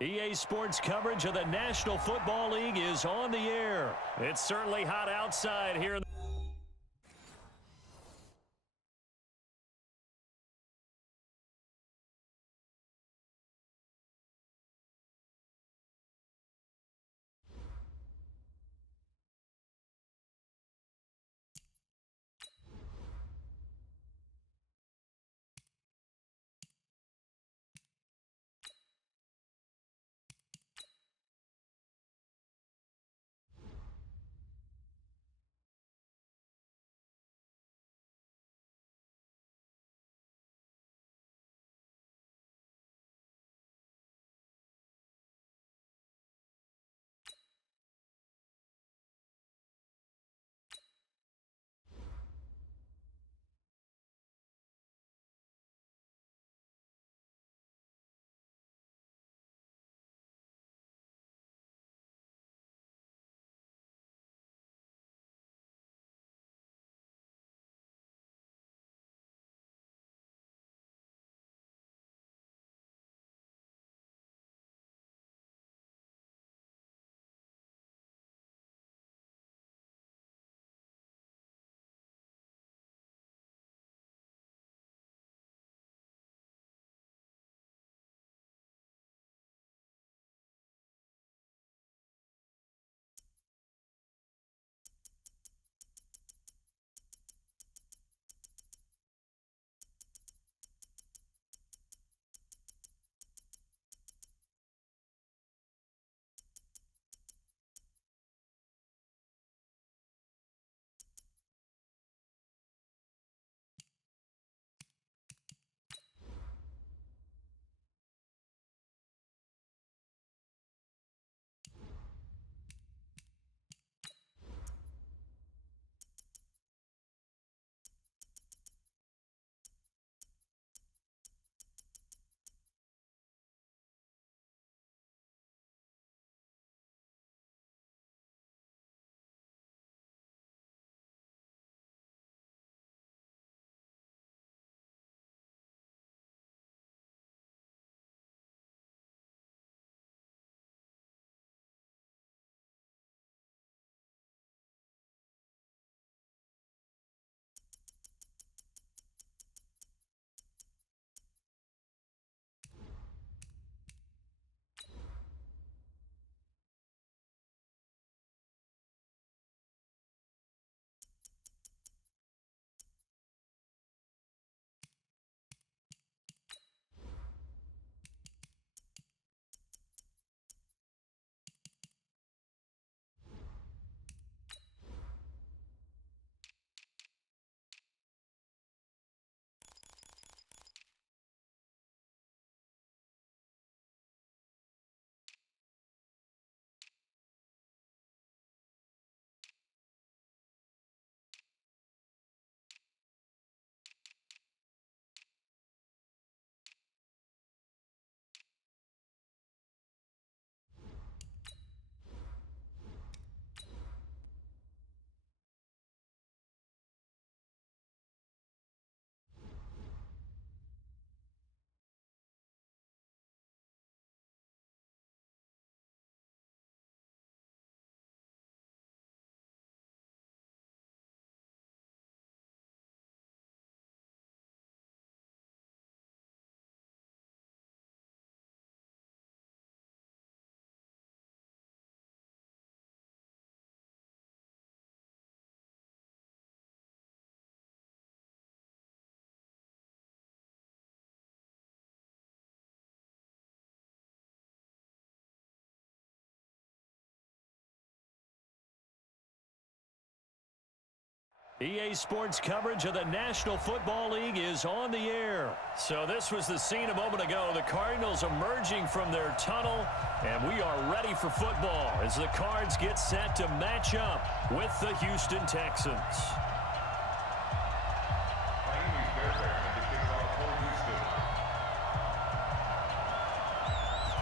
EA Sports coverage of the National Football League is on the air. It's certainly hot outside here. EA Sports coverage of the National Football League is on the air. So this was the scene a moment ago. The Cardinals emerging from their tunnel, and we are ready for football as the Cards get set to match up with the Houston Texans.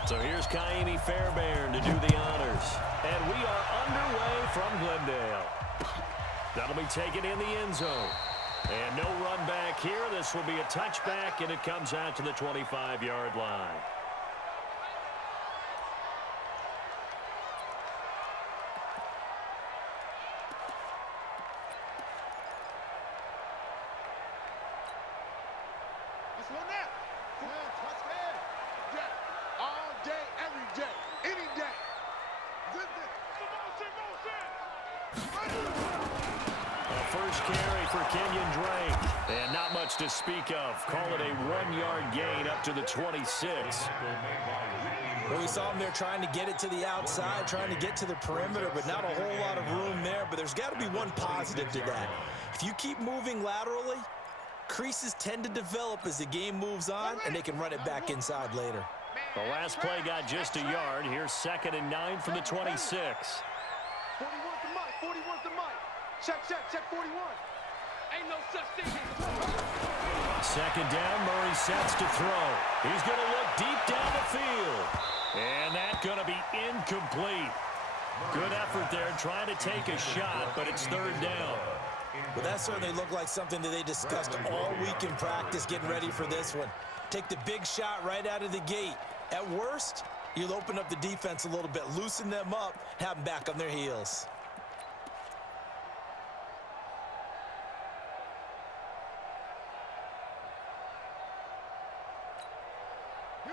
So here's Kaimi Fairbairn to do the honors. And we are underway from Glendale. That'll be taken in the end zone. And no run back here. This will be a touchback, and it comes out to the 25-yard line. All day, every day, any day. A first carry for Kenyon Drake. And not much to speak of. Call it a 1-yard gain up to the 26. Well, we saw him there trying to get it to the outside, trying to get to the perimeter, but not a whole lot of room there. But there's got to be one positive to that. If you keep moving laterally, creases tend to develop as the game moves on, and they can run it back inside later. The last play got just a yard. Here's 2nd and 9 from the 26. 41's the mic, 41's the mic. Check 41. Ain't no such thing. 2nd down, Murray sets to throw. He's going to look deep down the field. And that's going to be incomplete. Good effort there trying to take a shot, but it's 3rd down. Well, that certainly looked like something that they discussed all week in practice getting ready for this one. Take the big shot right out of the gate. At worst, you'll open up the defense a little bit, loosen them up, have them back on their heels.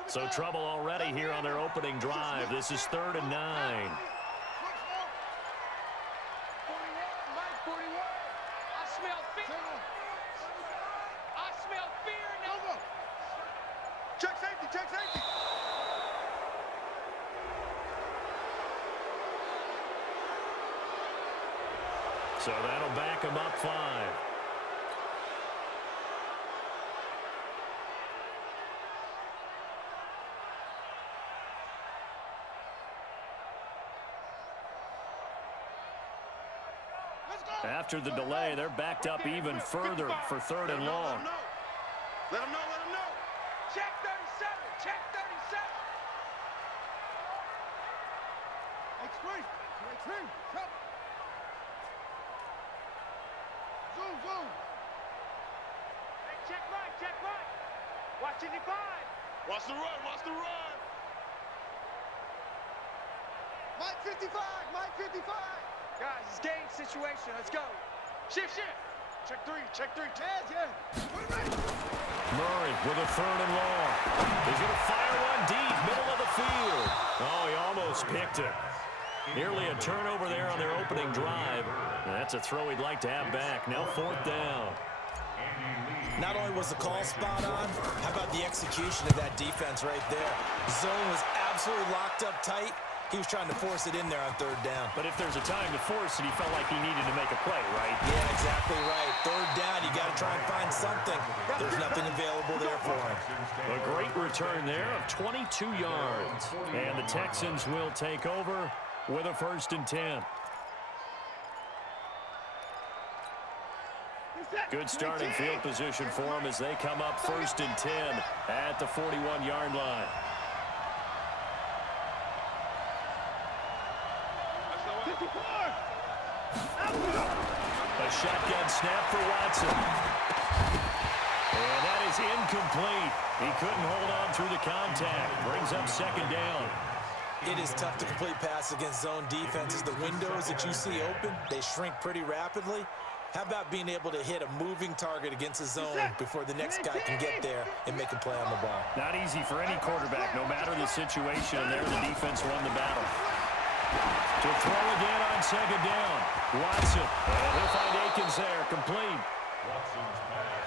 So trouble already here on their opening drive. This is 3rd and 9. 41, Mike, 41. I smell fear. I smell fear now. Check safety, check safety. So that'll back him up 5. After the delay, they're backed up even further for 3rd and long. Let them know. Check 37, check 37. Extreme. Zoom. Hey, check right. Watch it divide. Watch the run. Mike 55. Guys, it's game situation. Let's go. Shift. Check three. Yeah. Murray with a 3rd and long. He's going to fire one deep, middle of the field. Oh, he almost picked it. Nearly a turnover there on their opening drive. And that's a throw he'd like to have back. Now 4th down. Not only was the call spot on, how about the execution of that defense right there? Zone was absolutely locked up tight. He was trying to force it in there on 3rd down. But if there's a time to force it, he felt like he needed to make a play, right? Yeah, exactly right. 3rd down, you got to try and find something. There's nothing available there for him. A great return there of 22 yards. And the Texans will take over with a 1st and 10. Good starting field position for them as they come up 1st and 10 at the 41-yard line. A shotgun snap for Watson. And that is incomplete. He couldn't hold on through the contact. Brings up 2nd down. It is tough to complete pass against zone defenses. The windows that you see open, they shrink pretty rapidly. How about being able to hit a moving target against a zone before the next guy can get there and make a play on the ball? Not easy for any quarterback, no matter the situation. And there the defense won the battle. To throw again on 2nd down. Watson. And he'll find Akins there. Complete.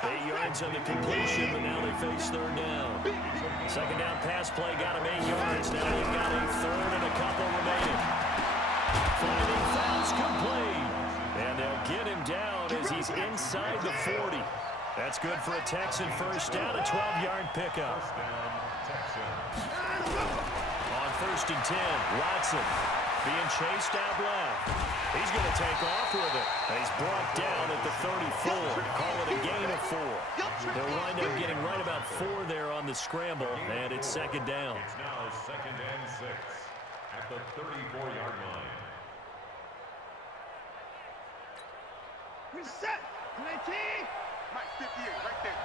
8 yards on the completion, but now they face 3rd down. 2nd down pass play got him 8 yards. Now they've got a 3rd and a couple remaining. Finding fouls complete. And they'll get him down as he's inside the 40. That's good for a Texan first down, a 12-yard pickup. On 1st and 10, Watson being chased out left. He's going to take off with it. And he's brought down at the 34. Call it a gain of 4. They'll wind up getting right about 4 there on the scramble, and it's 2nd down. It's now 2nd and 6 at the 34-yard line. Reset. 19. Mike 58 right there.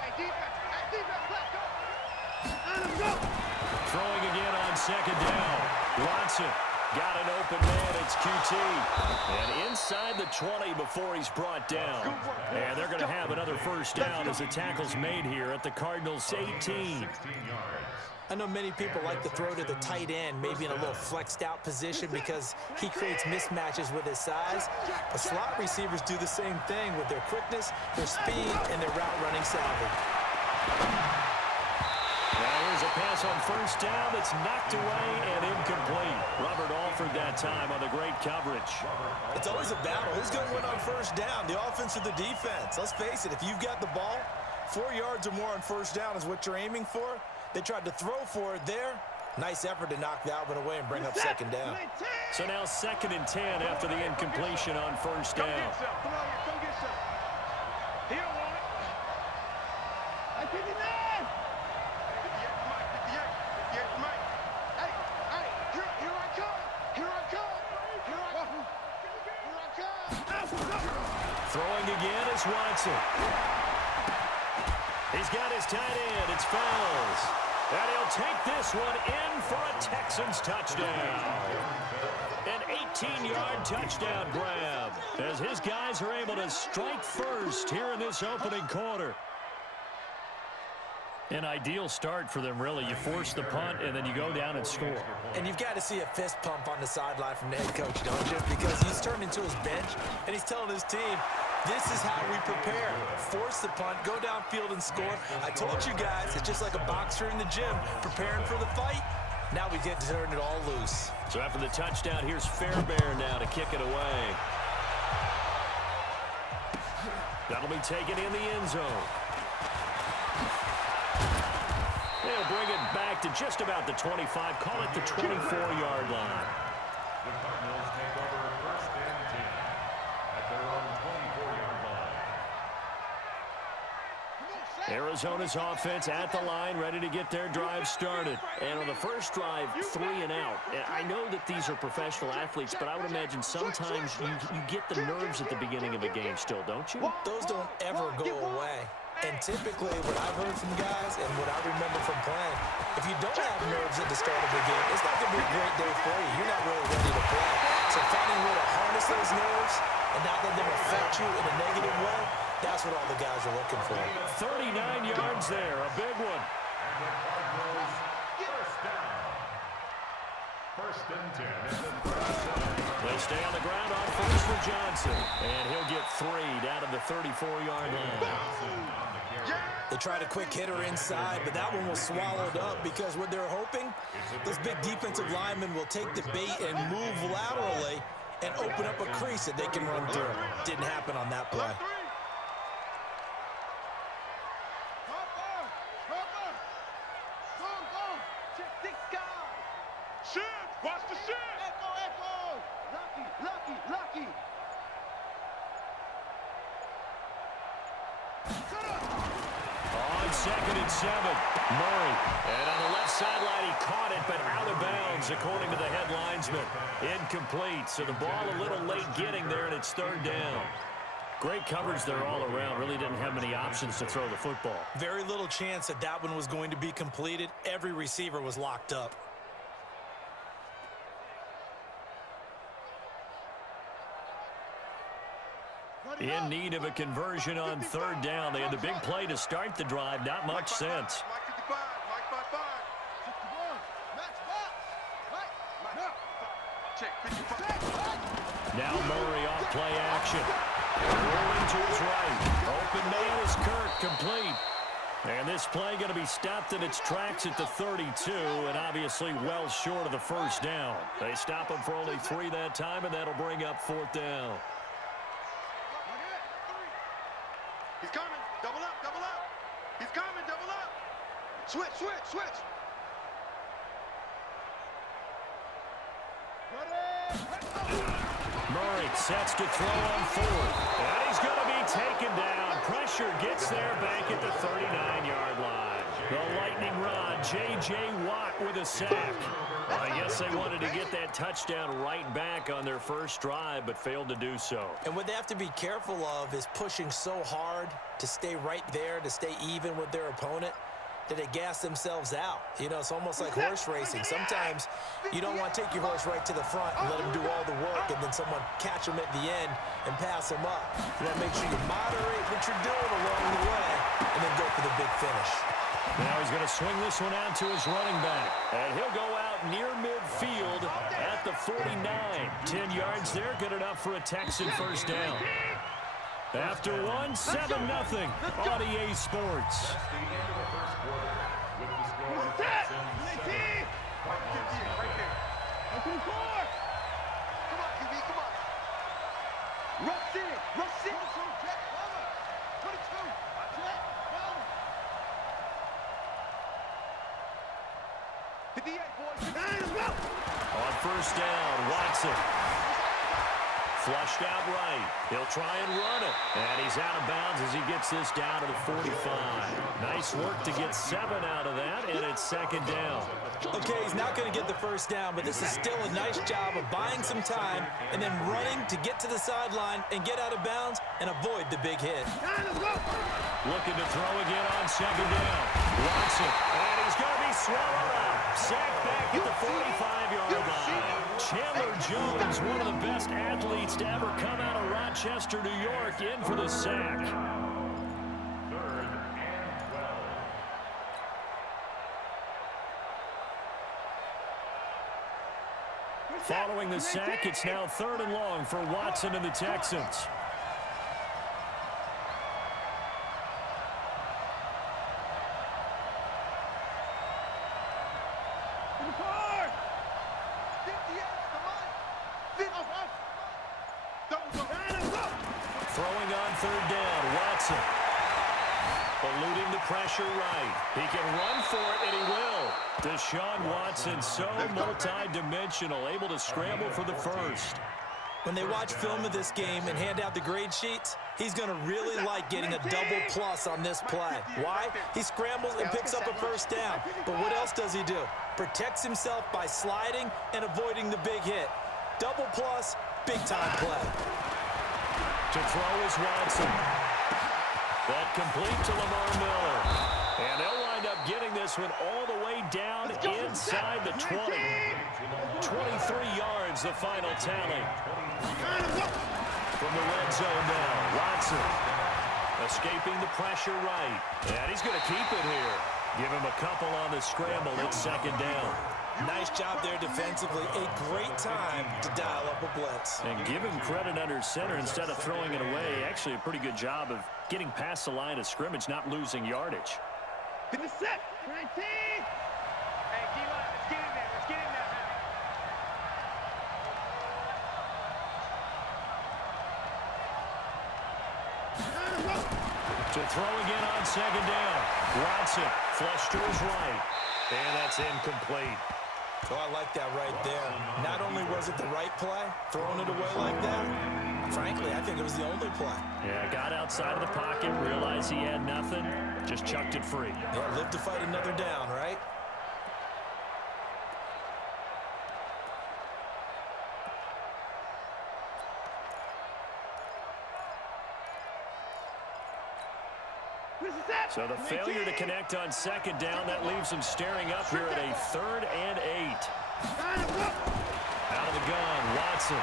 Hey, defense, let's go. Let him go. Throwing again on 2nd down. Watson Got an open man. It's QT. And inside the 20 before he's brought down. And they're going to have another first down as the tackle's made here at the Cardinals' 18. I know many people like to throw to the tight end, maybe in a little flexed out position because he creates mismatches with his size. But slot receivers do the same thing with their quickness, their speed, and their route running savvy. Now here's a pass on first down that's knocked away and incomplete. Robert Alford that time on the great coverage. It's always a battle. Who's going to win on first down, the offense or the defense? Let's face it, if you've got the ball, 4 yards or more on first down is what you're aiming for. They tried to throw for it there. Nice effort to knock that one away and bring up second down. So now 2nd and 10 after the incompletion on first down. Come on, go get some. He don't want it. I think he did. 58, Mike. Hey, here I come. Here I come. Throwing again is Watson. He's got his tight end. It's Fells. And he'll take this one in for a Texans touchdown. An 18-yard touchdown grab as his guys are able to strike first here in this opening quarter. An ideal start for them, really. You force the punt, and then you go down and score. And you've got to see a fist pump on the sideline from the head coach, don't you? Because he's turned into his bench, and he's telling his team, this is how we prepare. Force the punt, go downfield and score. I told you guys, it's just like a boxer in the gym, preparing for the fight. Now we get to turn it all loose. So after the touchdown, here's Fairbairn now to kick it away. That'll be taken in the end zone. They'll bring it back to just about the 25, call it the 24-yard line. The Cardinals take over 1st and 10 at their own 24-yard line. Arizona's offense at the line, ready to get their drive started. And on the first drive, 3 and out. And I know that these are professional athletes, but I would imagine sometimes you get the nerves at the beginning of a game still, don't you? Those don't ever go away. And typically, what I've heard from guys and what I remember from playing, if you don't have nerves at the start of the game, it's not going to be a great day for you. You're not really ready to play. So finding a way to harness those nerves and not let them affect you in a negative way, that's what all the guys are looking for. 39 yards there, a big one. And the Cardinals first down. 1st and 10 at the 37. They stay on the ground on first for Johnson. And he'll get 3 down to the 34-yard line. They tried a quick hitter inside, but that one was swallowed up because what they're hoping, this big defensive lineman will take the bait and move laterally and open up a crease that they can run through. Didn't happen on that play. Watch the shit! Echo! Lucky! On 2nd and 7, Murray. And on the left sideline, he caught it, but out of bounds, according to the head linesman. Incomplete, so the ball a little late getting there, and it's 3rd down. Great coverage there all around. Really didn't have many options to throw the football. Very little chance that that one was going to be completed. Every receiver was locked up. In need of a conversion on 3rd down. They had the big play to start the drive. Not much sense. Mike 55, Mike 55. 61, match check, 55. Now Murray off play action. Rolling to his right. Open man is Kirk, complete. And this play going to be stopped in its tracks at the 32, and obviously well short of the first down. They stop him for only 3 that time, and that'll bring up 4th down. He's coming. Double up. He's coming. Double up. Switch. Murray sets to throw on 4th. And he's going to be taken down. Pressure gets there back at the 39-yard line. The lightning rod, J.J. Watt with a sack. Well, I guess they wanted to get that touchdown right back on their first drive, but failed to do so. And what they have to be careful of is pushing so hard to stay right there, to stay even with their opponent. did they gas themselves out? You know, it's almost like horse racing. Sometimes you don't want to take your horse right to the front and let him do all the work and then someone catch him at the end and pass him up. You want to make sure you moderate what you're doing along the way and then go for the big finish. Now he's going to swing this one out to his running back. And he'll go out near midfield at the 49. 10 yards there, good enough for a Texan first down. After one, 7-0 on EA Sports. That's the end of the first quarter with the score of Right there. Come on, QB, come on. Rush in. 22. Check. 58, boys. On first down, Watson. Flushed out right. He'll try and run it. And he's out of bounds as he gets this down to the 45. Nice work to get 7 out of that, and it's second down. Okay, he's not going to get the first down, but this is still a nice job of buying some time and then running to get to the sideline and get out of bounds and avoid the big hit. Looking to throw again on second down. Watson, and he's going to be swallowed up. Sacked back at the 45-yard line. Chandler Jones, one of the best athletes to ever come out of Rochester, New York, in for the sack. 3rd and 12. Following the sack, it's now 3rd and long for Watson and the Texans. Throwing on 3rd down, Watson. Eluding the pressure right. He can run for it, and he will. Deshaun Watson, so multi-dimensional, able to scramble for the first. When they watch film of this game and hand out the grade sheets, he's going to really like getting a double plus on this play. Why? He scrambles and picks up a first down. But what else does he do? Protects himself by sliding and avoiding the big hit. Double plus, big-time play. To throw is Watson. That complete to Lamar Miller. And they'll wind up getting this one all the way down inside the 20. 23 yards, the final tally. From the red zone now, Watson. Escaping the pressure right. And he's going to keep it here. Give him a couple on the scramble. It's second down. Nice job there defensively. A great time to dial up a blitz. And give him credit under center instead of throwing it away. Actually, a pretty good job of getting past the line of scrimmage, not losing yardage. In the set. 19. Hey, D-line, let's get in there. Let's get in there. To throw again on second down. Watson, flush to his right. And that's incomplete. Oh, I like that right there. Not only was it the right play, throwing it away like that, frankly, I think it was the only play. Yeah, got outside of the pocket, realized he had nothing, just chucked it free. Yeah, live to fight another down, right? So the failure to connect on second down, that leaves him staring up here at a 3rd and 8. Out of the gun, Watson.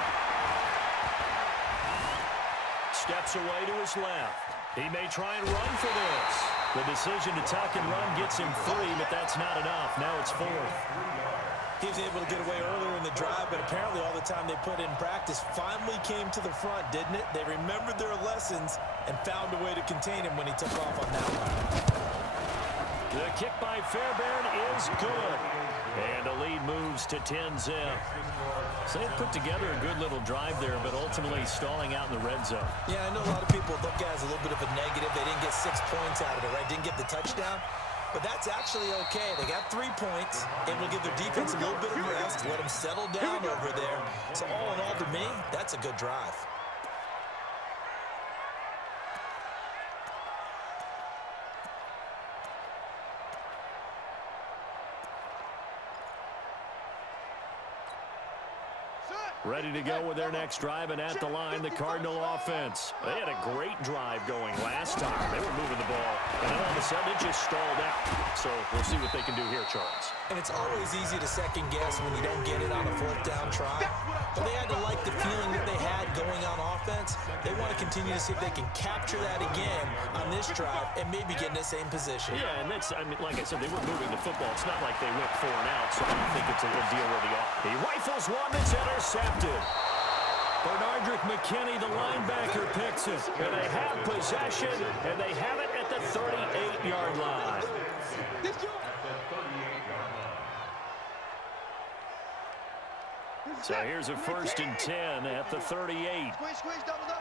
Steps away to his left. He may try and run for this. The decision to tuck and run gets him 3, but that's not enough. Now it's 4th. He was able to get away earlier in the drive, but apparently all the time they put in practice finally came to the front, didn't it? They remembered their lessons and found a way to contain him when he took off on that one. The kick by Fairbairn is good. And the lead moves to 10-0. So they put together a good little drive there, but ultimately stalling out in the red zone. Yeah, I know a lot of people look at it as a little bit of a negative. They didn't get 6 points out of it, right? Didn't get the touchdown. But that's actually okay. They got 3 points, able to give their defense a little bit of rest, let them settle down over there. So all in all, to me, that's a good drive. Set. Ready to go with their next drive, and at the line, the Cardinal offense. They had a great drive going last time. They were moving the ball, and then all of a sudden it just stalled out. So we'll see what they can do here, Charles. And it's always easy to second guess when you don't get it on a fourth down try. But they had to like the feeling that they had going on offense. They want to continue to see if they can capture that again on this drive and maybe get in the same position. Yeah, and that's, I mean, like I said, they were moving the football. It's not like they went 4 and out, so I don't think it's a deal where they are. He rifles one that's intercepted. Bernardrick McKinney, the linebacker, picks it. And they have possession, and they have it at the 38-yard line. So here's a 1st and 10 at the 38. Squeeze, double.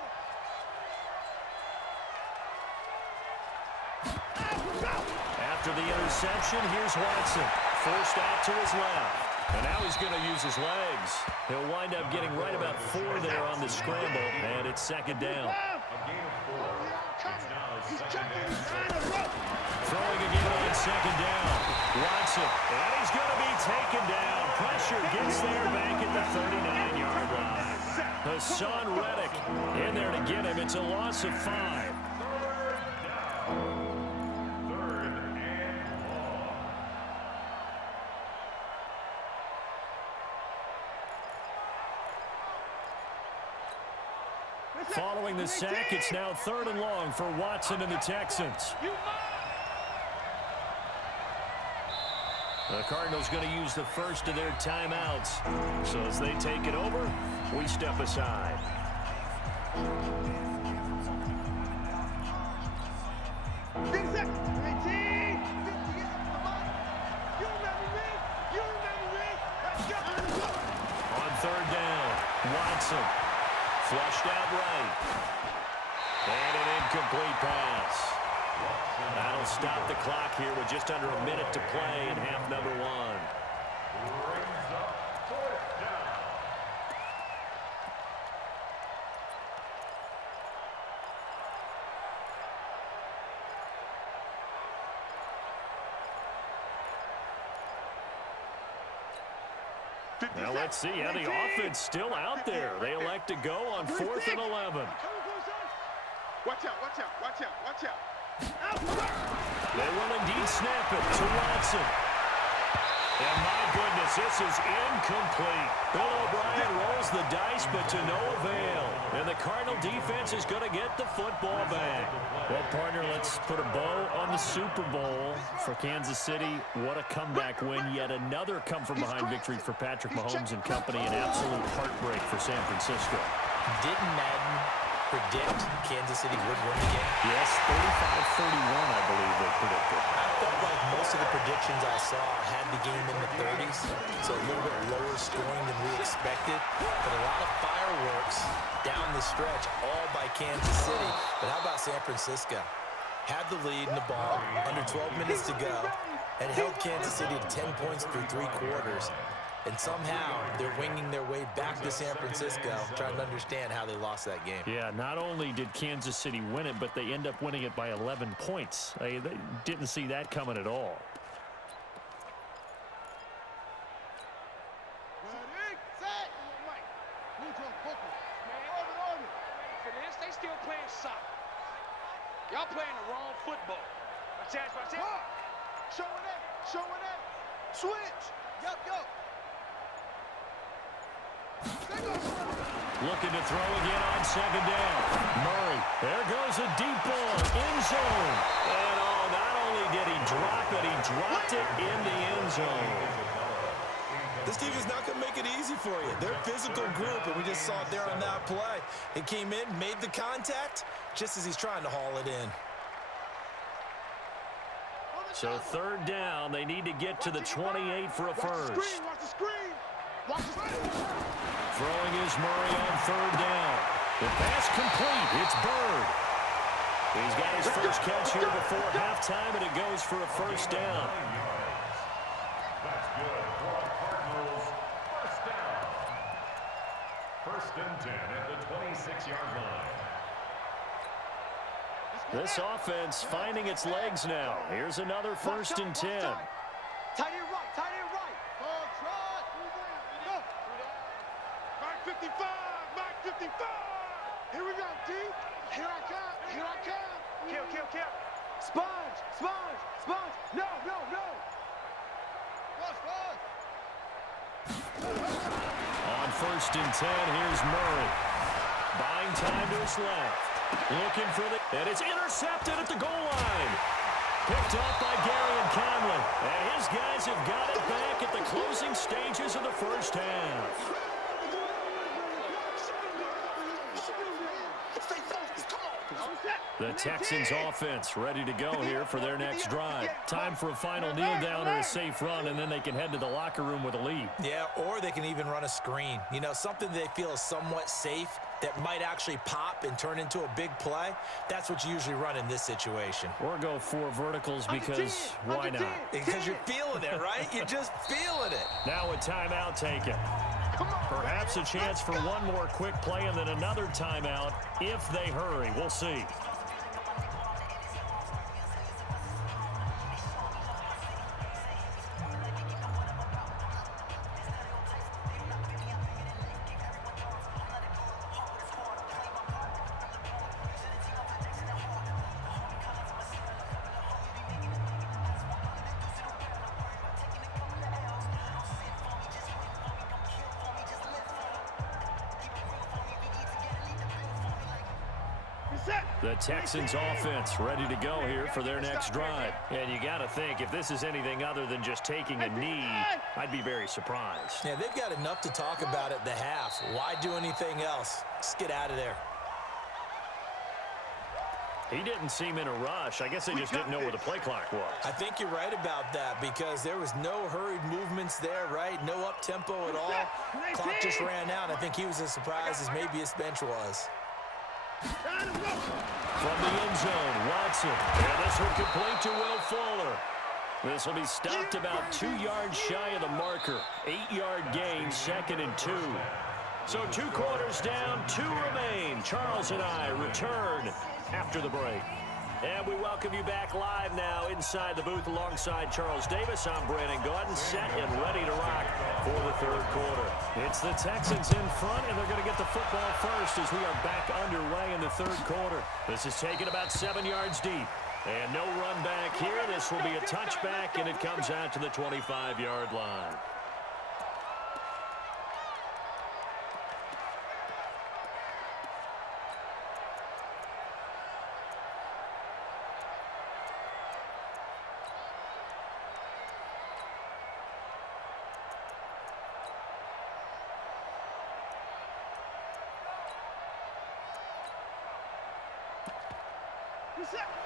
After the interception, here's Watson. Forced out to his left. And now he's going to use his legs. He'll wind up getting right about 4 there on the scramble, and it's 2nd down. Throwing again on 2nd down. Watson, and he's going to be taken down. Pressure gets there back at the 39-yard line. Hassan Reddick in there to get him. It's a loss of 5. Following the sack, it's now 3rd and long for Watson and the Texans. The Cardinals going to use the first of their timeouts. So as they take it over, we step aside. On 3rd down, Watson. Flushed out right. And an incomplete pass. That'll stop the clock here with just under a minute to play in half number 1. Brings up 4th down. Now let's see how the offense still out there. They elect to go on 4th and 11. Watch out. They will indeed snap it to Watson. And my goodness, this is incomplete. Bill O'Brien rolls the dice, but to no avail. And the Cardinal defense is going to get the football back. Well, partner, let's put a bow on the Super Bowl for Kansas City. What a comeback win. Yet another come-from-behind victory for Patrick Mahomes and company. An absolute heartbreak for San Francisco. Didn't Madden predict Kansas City would win the game? Yes, 35-31, I believe they predicted. I felt like most of the predictions I saw had the game in the 30s, so a little bit lower scoring than we expected, but a lot of fireworks down the stretch, all by Kansas City. But how about San Francisco? Had the lead in the ball, under 12 minutes to go, and held Kansas City to 10 points through 3 quarters. And somehow they're winging their way back to San Francisco, trying to understand how they lost that game. Yeah, not only did Kansas City win it, but they end up winning it by 11 points. They didn't see that coming at all. They still playing soccer. Y'all playing the wrong football. Watch out. Showing it. Switch. Yup. Looking to throw again on 2nd down. Murray, there goes a deep ball, end zone. And not only did he drop it, he dropped it in the end zone. This team is not going to make it easy for you. They're a physical group, and we just saw it there on that play. He came in, made the contact, just as he's trying to haul it in. So 3rd down, they need to get to the 28 for a first. Watch the screen. Throwing is Murray on 3rd down. The pass complete. It's Bird. He's got his first catch here before halftime, and it goes for a 1st down. That's good for the Cardinals. 1st down. 1st and 10 at the 26-yard line. This offense finding its legs now. Here's another 1st and 10. Tight end right. 55, Mike 55. Here we go, D. Here I come, here I come. Kill. Sponge. No. Rush. On 1st and 10, here's Murray. Buying time to his left. Looking for and it's intercepted at the goal line. Picked off by Gary and Conley. And his guys have got it back at the closing stages of the first half. The Texans offense ready to go here for their next drive. Time for a final kneel down or a safe run, and then they can head to the locker room with a lead. Yeah, or they can even run a screen. You know, something they feel is somewhat safe that might actually pop and turn into a big play. That's what you usually run in this situation. Or go 4 verticals because why not? Because you're feeling it, right? You're just feeling it. Now a timeout taken. Perhaps a chance for one more quick play and then another timeout if they hurry. We'll see. The Texans offense ready to go here for their next drive. And you got to think, if this is anything other than just taking a knee, I'd be very surprised. Yeah, they've got enough to talk about at the half. Why do anything else? Just get out of there. He didn't seem in a rush. I guess they just didn't know where the play clock was. I think you're right about that because there was no hurried movements there, right? No up-tempo at all. Clock just ran out. I think he was as surprised as maybe his bench was. From the end zone, Watson. And this will complete to Will Fuller. This will be stopped about 2 yards shy of the marker. 8-yard gain, 2nd and 2. So 2 quarters down, 2 remain. Charles and I return after the break. And we welcome you back live now inside the booth alongside Charles Davis. I'm Brandon Gordon, set and ready to rock for the 3rd quarter. It's the Texans in front, and they're going to get the football first as we are back underway in the 3rd quarter. This is taken about 7 yards deep. And no run back here. This will be a touchback, and it comes out to the 25-yard line.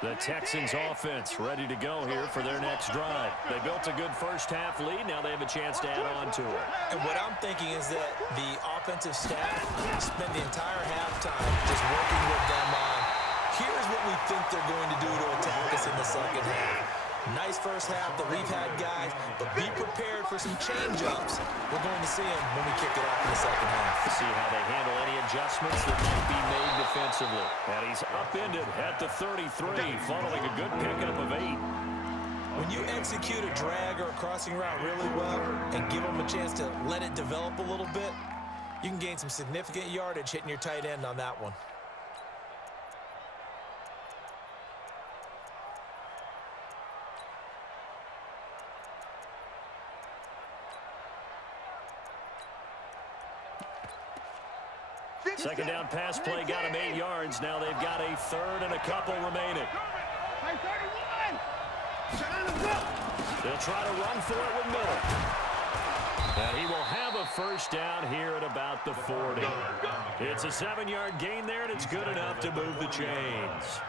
The Texans offense ready to go here for their next drive. They built a good first-half lead. Now they have a chance to add on to it. And what I'm thinking is that the offensive staff spent the entire halftime just working with them on, here's what we think they're going to do to attack us in the second half. Nice first half that we've had, guys, but be prepared for some change-ups. We're going to see them when we kick it off in the second half. See how they handle any adjustments that might be made defensively. And he's upended at the 33, following a good pickup of 8. When you execute a drag or a crossing route really well and give them a chance to let it develop a little bit, you can gain some significant yardage hitting your tight end on that one. Second down pass play got him 8 yards. Now they've got a 3rd and a couple remaining. They'll try to run for it with Miller. And he will have a first down here at about the 40. It's a 7-yard gain there, and it's good enough to move the chains.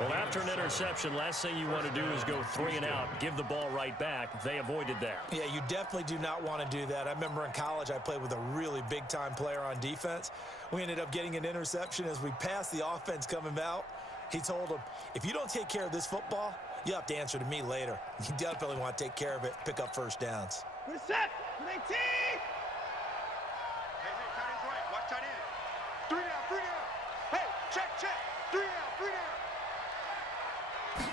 Well, after an interception, last thing you want to do is go 3 and out, give the ball right back. They avoided that. Yeah, you definitely do not want to do that. I remember in college I played with a really big-time player on defense. We ended up getting an interception as we passed the offense coming out. He told him, if you don't take care of this football, you'll have to answer to me later. You definitely want to take care of it, pick up first downs. Reset, 19! Hey, tight end's right. Watch tight end. 3 down. Hey, check. 3 down.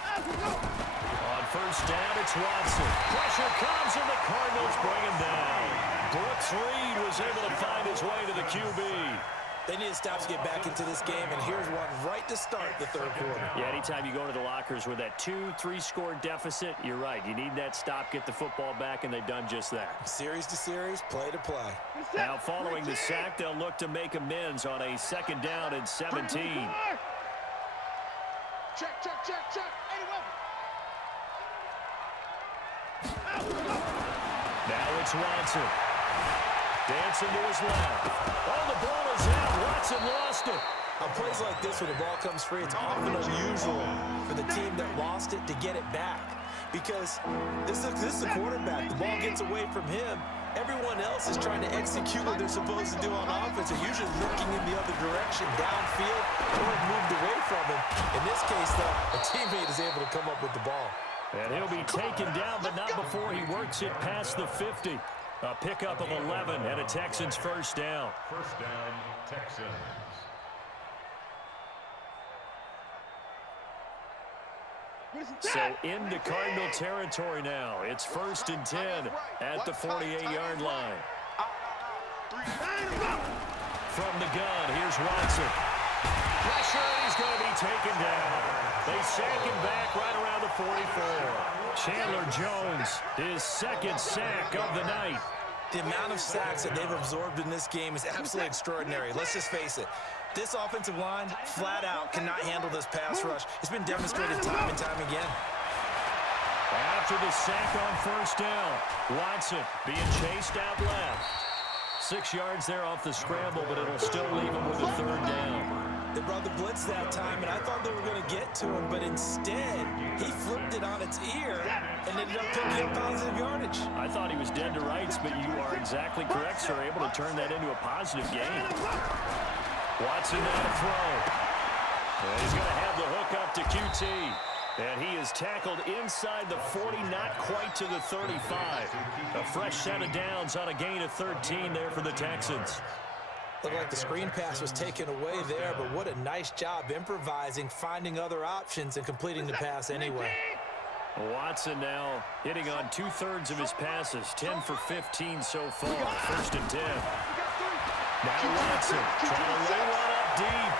On first down, it's Watson. Pressure comes, and the Cardinals bring him down. Brooks Reed was able to find his way to the QB. They need a stop to get back into this game, and here's one right to start the third quarter. Yeah, anytime you go to the lockers with that 2-3 score deficit, you're right. You need that stop, get the football back, and they've done just that. Series to series, play to play. Now, following the sack, they'll look to make amends on a 2nd down and 17. Check. Hey, Now it's Watson. Dancing to his left. Oh, the ball is out. Watson lost it. On plays like this, when the ball comes free, it's often unusual for the team that lost it to get it back. Because this is the quarterback. The ball gets away from him. Everyone else is trying to execute what they're supposed to do on offense. They're usually looking in the other direction, downfield, or moved away from him. In this case, though, a teammate is able to come up with the ball. And he'll be taken down, but not before he works it past the 50. A pickup of 11 and a Texans first down. First down, Texans. So into Cardinal territory now. It's 1st and 10 at the 48-yard line. From the gun, here's Watson. Pressure, he's going to be taken down. They sack him back right around the 44. Chandler Jones, his 2nd sack of the night. The amount of sacks that they've absorbed in this game is absolutely extraordinary. Let's just face it. This offensive line, flat out, cannot handle this pass rush. It's been demonstrated time and time again. After the sack on 1st down, Watson being chased out left. 6 yards there off the scramble, but it'll still leave him with a 3rd down. They brought the blitz that time, and I thought they were going to get to him, but instead, he flipped it on its ear and ended up picking up positive yardage. I thought he was dead to rights, but you are exactly correct, sir. Able to turn that into a positive gain. Watson now to throw. And he's going to have the hook up to QT. And he is tackled inside the 40, not quite to the 35. A fresh set of downs on a gain of 13 there for the Texans. Looked like the screen pass was taken away there, but what a nice job improvising, finding other options, and completing the pass anyway. Watson now hitting on 2/3 of his passes, 10 for 15 so far. 1st and 10. Now Watson trying to lay one up deep.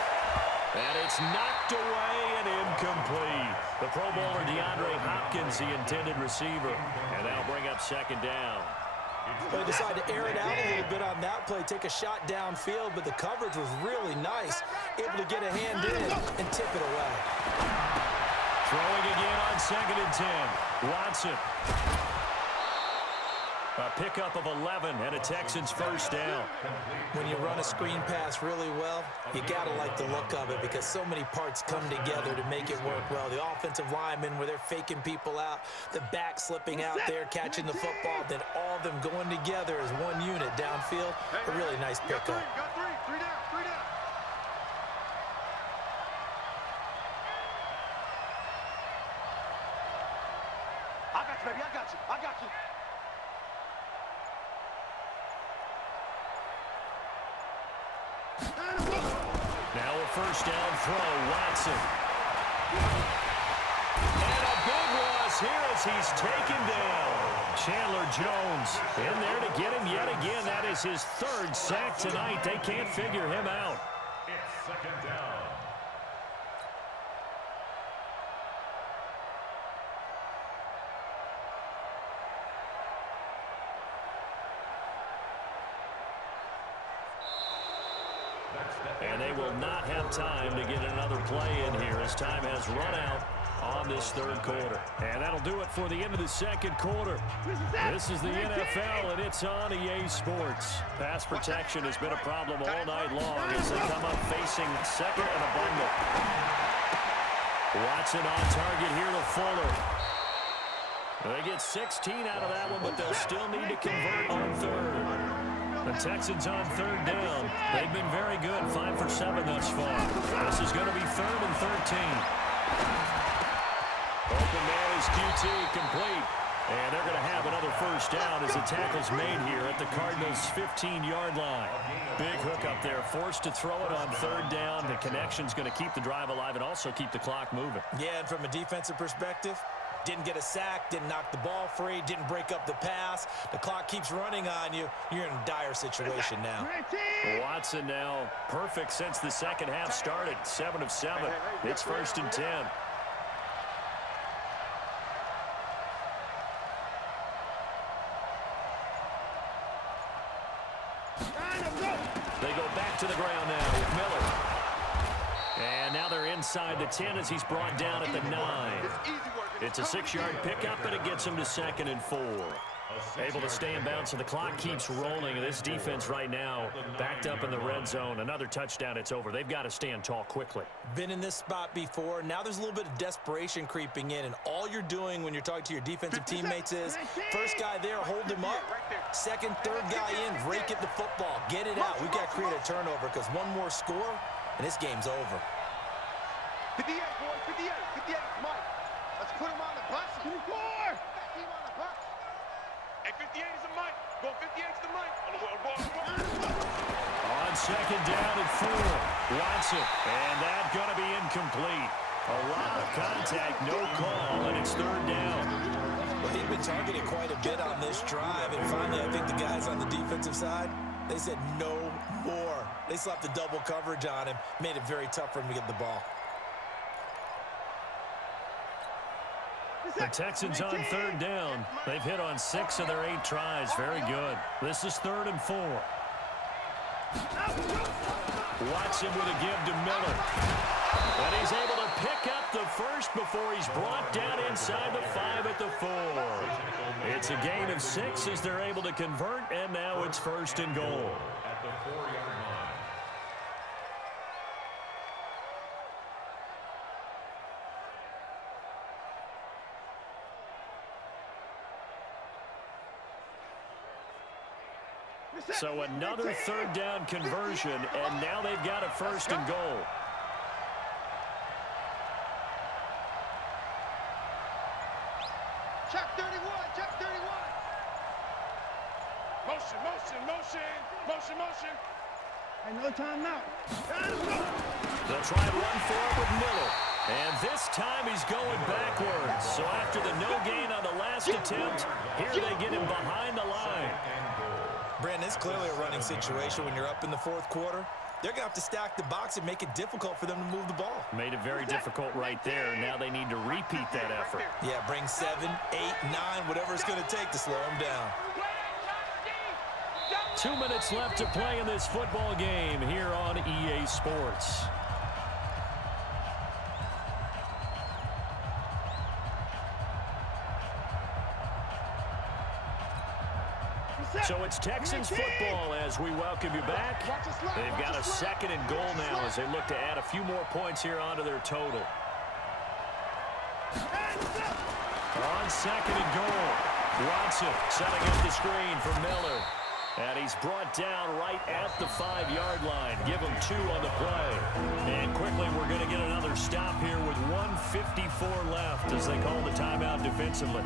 And it's knocked away and incomplete. The Pro Bowler DeAndre Hopkins, the intended receiver. And that'll bring up 2nd down. They decided to air it out a little bit on that play, take a shot downfield, but the coverage was really nice, able to get a hand in and tip it away. Throwing again on 2nd and 10. Watson. A pickup of 11 and a Texans first down. When you run a screen pass really well, you got to like the look of it because so many parts come together to make it work well. The offensive linemen where they're faking people out, the back slipping out there, catching the football, then all of them going together as one unit downfield. A really nice pickup. Got three down. I got you, baby. I got you. Now a first down throw, Watson. And a big loss here as he's taken down. Chandler Jones in there to get him yet again. That is his 3rd sack tonight. They can't figure him out. It's 2nd down. And they will not have time to get another play in here as time has run out on this 3rd quarter. And that'll do it for the end of the 2nd quarter. This is the NFL, and it's on EA Sports. Pass protection has been a problem all night long as they come up facing 2nd and a bundle. Watson on target here to Fuller. They get 16 out of that one, but they'll still need to convert on 3rd. The Texans on 3rd down. They've been very good, 5 for 7 thus far. This is going to be 3rd and 13. Open man is QT, complete. And they're going to have another first down as the tackle's made here at the Cardinals' 15-yard line. Big hook up there, forced to throw it on 3rd down. The connection's going to keep the drive alive and also keep the clock moving. Yeah, and from a defensive perspective, Didn't get a sack, didn't knock the ball free, didn't break up the pass. The clock keeps running on you. You're in a dire situation now. Watson now perfect since the second half started. 7 of 7. It's 1st and 10. They go back to the ground now with Miller. And now they're inside the 10 as he's brought down at the 9. It's a 6-yard pickup, and it gets him to 2nd and 4. Able to stay in bounds, so the clock keeps rolling. And this defense right now backed up in the red zone. Another touchdown, it's over. They've got to stand tall quickly. Been in this spot before. Now there's a little bit of desperation creeping in, and all you're doing when you're talking to your defensive teammates is first guy there, hold him up. Second, third guy in, rake at the football. Get it out. We've got to create a turnover because one more score, and this game's over. 58, boy, 58, 58, Mike. Let's put him on the bus. 54! Team on the bus. Hey, 58 is the Mike. Go 58 is the Mike. On 2nd down and 4. Watson. And that's going to be incomplete. A lot of contact, no call, and it's 3rd down. Well, he'd been targeted quite a bit on this drive, and finally I think the guys on the defensive side, they said no more. They slapped the double coverage on him, made it very tough for him to get the ball. The Texans on 3rd down. They've hit on 6 of their 8 tries. Very good. This is 3rd and 4. Watson with a give to Miller. And he's able to pick up the first before he's brought down inside the 5 at the 4. It's a gain of 6 as they're able to convert, and now it's 1st and goal. At the 4-yard line. So another 3rd down conversion, and now they've got a 1st and goal. Check 31, check 31. Motion, motion, motion, motion, motion. Hey, no time now. They'll try and run forward with Miller. And this time he's going backwards. So after the no gain on the last attempt, here they get him behind the line. Brandon, it's clearly a running situation when you're up in the 4th quarter. They're going to have to stack the box and make it difficult for them to move the ball. Made it very difficult right there. Now they need to repeat that effort. Yeah, bring 7, 8, 9, whatever it's going to take to slow them down. 2 minutes left to play in this football game here on EA Sports. So it's Texans football as we welcome you back. They've got a 2nd and goal now as they look to add a few more points here onto their total. On 2nd and goal, Watson setting up the screen for Miller. And he's brought down right at the 5-yard line. Give him 2 on the play. And quickly we're going to get another stop here with 1:54 left as they call the timeout defensively.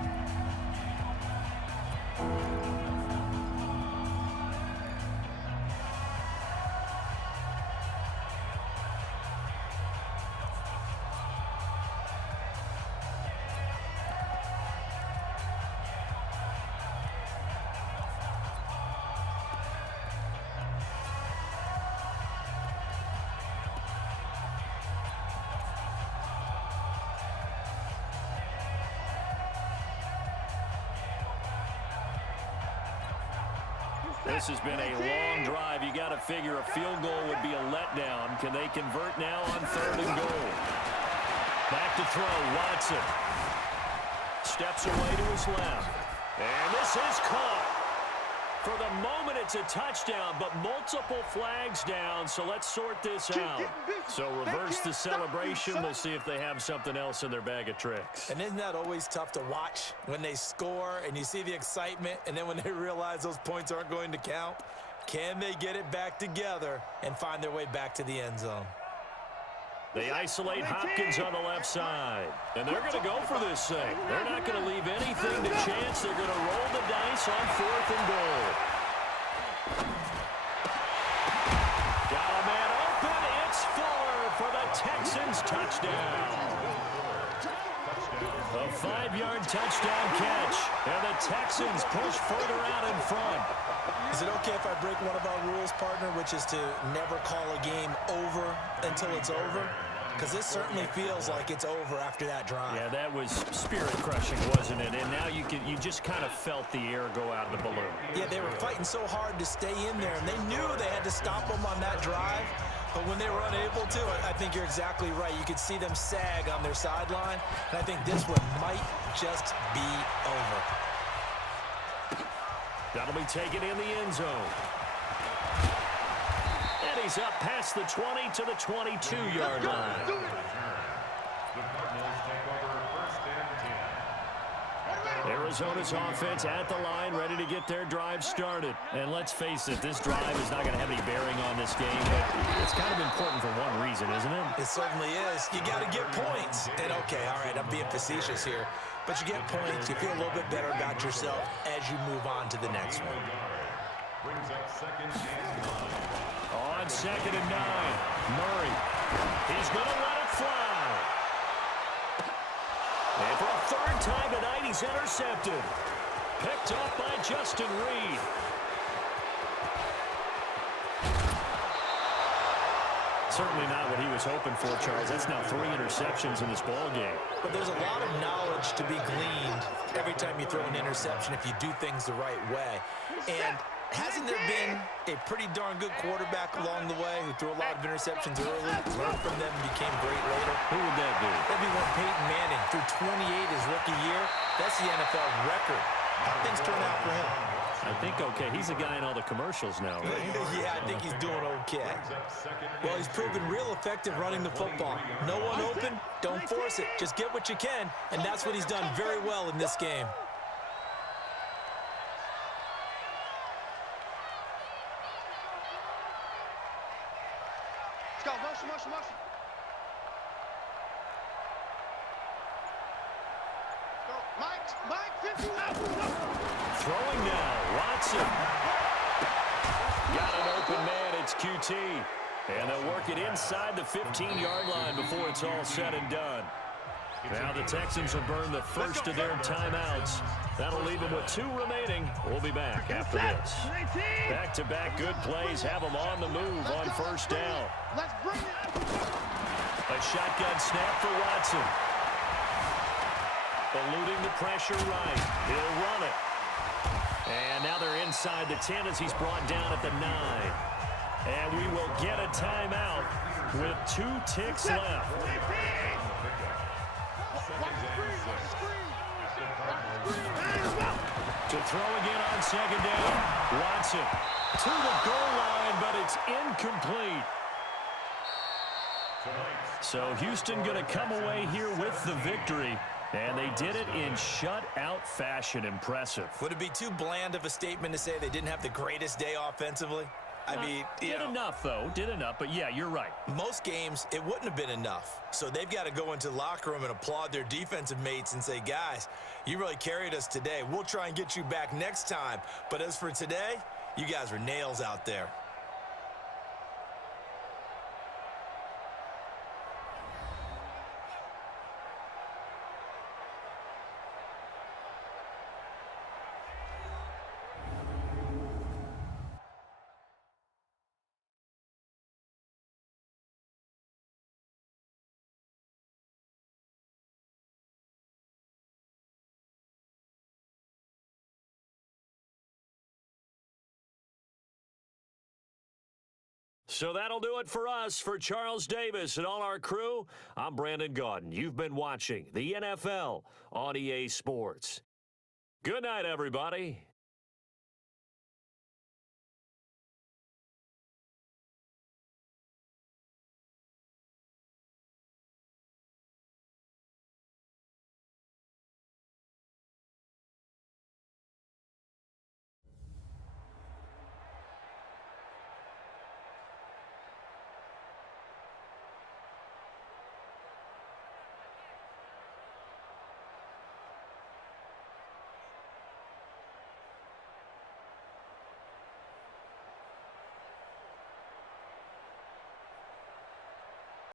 This has been a long drive. You got to figure a field goal would be a letdown. Can they convert now on 3rd and goal? Back to throw, Watson. Steps away to his left. And this is caught. For the moment, it's a touchdown, but multiple flags down, so let's sort this out. So reverse the celebration. We'll see if they have something else in their bag of tricks. And isn't that always tough to watch when they score and you see the excitement, and then when they realize those points aren't going to count? Can they get it back together and find their way back to the end zone? They isolate Hopkins on the left side. And they're going to go for this thing. They're not going to leave anything to chance. They're going to roll the dice on 4th and goal. Got a man open. It's Fuller for the Texans touchdown. A 5-yard touchdown catch. And the Texans push further out in front. Is it okay if I break one of our rules, partner, which is to never call a game over until it's over? Because this certainly feels like it's over after that drive. Yeah, that was spirit-crushing, wasn't it? And now you just kind of felt the air go out of the balloon. Yeah, they were fighting so hard to stay in there, and they knew they had to stop them on that drive. But when they were unable to, I think you're exactly right. You could see them sag on their sideline, and I think this one might just be over. That'll be taken in the end zone. And he's up past the 20 to the 22-yard line. The Cardinals take over first and 10. Arizona's offense at the line, ready to get their drive started. And let's face it, this drive is not going to have any bearing on this game, but it's kind of important for one reason, isn't it? It certainly is. You got to get points. And, okay, all right, I'm being facetious here. But you get points, you feel a little bit better about yourself as you move on to the next one. Brings up second and 9. On second and 9, Murray. He's going to let it fly. And for a third time tonight, he's intercepted. Picked up by Justin Reed. Certainly not what he was hoping for, Charles. That's now 3 interceptions in this ball game. But there's a lot of knowledge to be gleaned every time you throw an interception if you do things the right way. And hasn't there been a pretty darn good quarterback along the way who threw a lot of interceptions early, learned from them, and became great later? Who would that be? That'd be one Peyton Manning. Threw 28 his rookie year. That's the NFL record. How things turn out for him? I think, okay, he's a guy in all the commercials now, right? Yeah, I think he's doing okay. Well, he's proven real effective running the football. No one open, don't force it. Just get what you can, and that's what he's done very well in this game. Let's go, motion. Go, Mike, 50. Throwing now, Watson. Got an open man, it's QT. And they'll work it inside the 15-yard line before it's all said and done. Now the Texans will burn the first of their timeouts. That'll leave them with 2 remaining. We'll be back after this. Back-to-back good plays have them on the move on first down. Let's bring it. A shotgun snap for Watson. Eluding the pressure right. He'll run it. And now they're inside the 10 as he's brought down at the 9. And we will get a timeout with 2 ticks left. To throw again on second down. Watson to the goal line, but it's incomplete. So Houston going to come away here with the victory. And they did it in shutout fashion. Impressive. Would it be too bland of a statement to say they didn't have the greatest day offensively? I mean, did enough, though. Did enough, but yeah, you're right. Most games, it wouldn't have been enough. So they've got to go into the locker room and applaud their defensive mates and say, guys, you really carried us today. We'll try and get you back next time. But as for today, you guys were nails out there. So that'll do it for us. For Charles Davis and all our crew, I'm Brandon Gaudin. You've been watching the NFL on EA Sports. Good night, everybody.